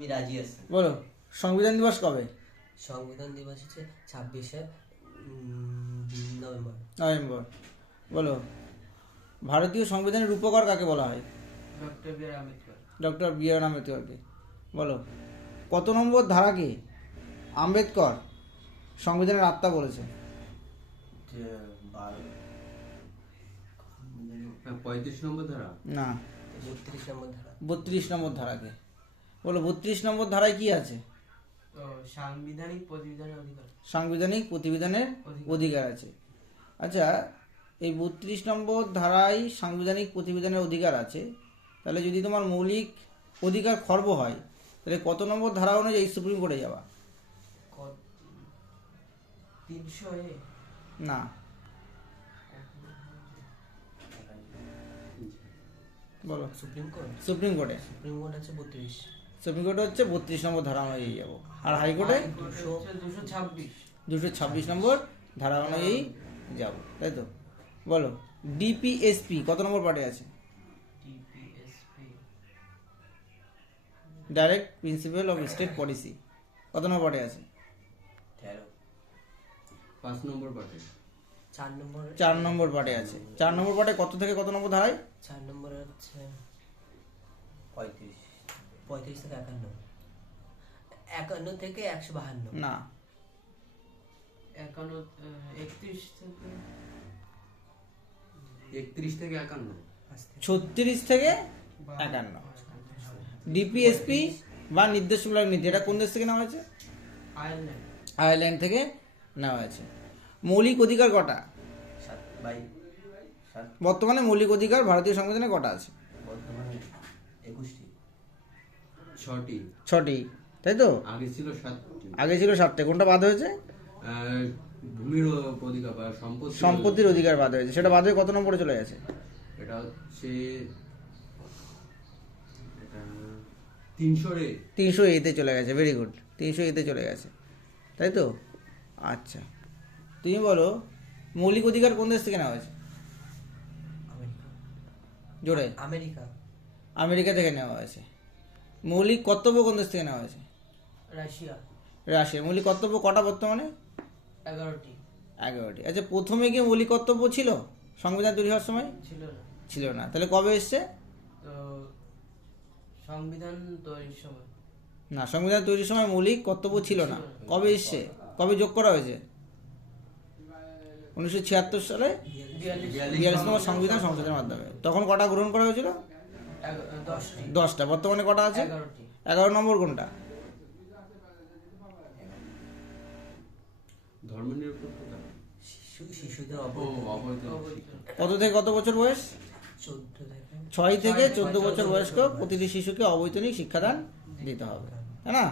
আমি রাজি আছি। বলো, সংবিধান দিবস কবে? সংবিধান দিবস হচ্ছে 26শে নভেম্বর। নভেম্বর। বলো, ভারতীয় সংবিধানের রূপকার কাকে বলা হয়? ডক্টর বি আর আম্বেদকর। ডক্টর বি আর আম্বেদকরকে। বলো, কত নম্বর ধারাকে আম্বেদকর সংবিধানের আত্মা বলেছে? 35 নম্বর ধারা। না, 32 নম্বর ধারা। 32 নম্বর ধারাকে। বলো, 32 নম্বর ধারায় কি আছে? তো সাংবিধানিক প্রতিবিধানের অধিকার। সাংবিধানিক প্রতিবিধানের অধিকার আছে। আচ্ছা, এই 32 নম্বর ধারায় সাংবিধানিক প্রতিবিধানের অধিকার আছে, তাহলে যদি তোমার মৌলিক অধিকার খর্ব হয়, তাহলে কত নম্বর ধারা অনুযায়ী সুপ্রিম কোর্টে যাওয়া? 300 এ। না, বলো। Supreme court. সুপ্রিম কোর্টে। সুপ্রিম কোর্ট আছে 32। সুপ্রিম কোর্টে হচ্ছে 32 নম্বর ধারা অনুযায়ী যাবো। আর হাইকোর্টে 226। 226 নম্বর ধারা অনুযায়ী যাব, তাই তো? বলো, ডিপিএসপি কত নম্বর পার্টে আছে? DPSP direct principle of state policy কত নম্বর পার্টে আছে? 13। 5 নম্বর পার্টে। 4 নম্বর। 4 নম্বর পার্টে আছে। 4 নম্বর পার্টে কত থেকে কত নম্বর ধারায়? 4 নম্বরে হচ্ছে 35। 35 থেকে 51। 51 থেকে 152। না, 31 31 থেকে 31 থেকে 51। 36 থেকে 51। ডিপিএসপি বা নির্দেশমূলক নীতি, এটা কোন দেশ থেকে নেওয়া হয়েছে? আয়ারল্যান্ড। আয়ারল্যান্ড থেকে নেওয়া হয়েছে। মৌলিক অধিকার কটা? 7 বর্তমানে মৌলিক অধিকার ভারতীয় সংবিধানে কটা আছে? বর্তমানে 21টি। 6টি। 6টি, তাই তো? আগে ছিল 7টি। আগে ছিল 7টে, কোনটা বাদ হয়েছে? ভূমির অধিকার বা সম্পত্তির অধিকার বাদ হয়েছে, সেটা বাদ হয়ে কত নম্বরে চলে গেছে? এটা হচ্ছে 300 এ। 300 চলে গেছে। ভেরি গুড, 300 চলে গেছে, তাই তো? আচ্ছা, তুমি বলো, মৌলিক অধিকার কোন দেশ থেকে নেওয়া হয়েছে? আমেরিকা। জোরে। আমেরিকা। আমেরিকা থেকে নেওয়া হয়েছে। মৌলিক কর্তব্য কোন দেশ থেকে নেওয়া হয়েছে? রাশিয়া। রাশিয়া। মৌলিক কর্তব্য কটা বর্তমানে? 11টি। 11টি। আচ্ছা, প্রথমে কি মৌলিক কর্তব্য ছিল সংবিধান তৈরি হওয়ার সময়? ছিল না। ছিল না। তাহলে কবে এসছে? তো সংবিধান তৈরির সময়। না, সংবিধান তৈরির সময় মৌলিক কর্তব্য ছিল না। কবে এসছে? কবে যোগ করা হয়েছে? 1976 সালে 42 নম্বর সংবিধান সংশোধনের মাধ্যমে। তখন কটা গ্রহণ করা হয়েছিল? 10টি। 10টা। বর্তমানে কটা আছে? 11টি। 11 নম্বর কোনটা? ধর্মনিরপেক্ষতা। শিশুদের অবৈধ। কত থেকে কত বছর বয়স? 14 থেকে 6 থেকে 14 বছর বয়স্ক প্রতিটি শিশুকে অবৈতনিক শিক্ষাদান দিতে হবে, তাই না?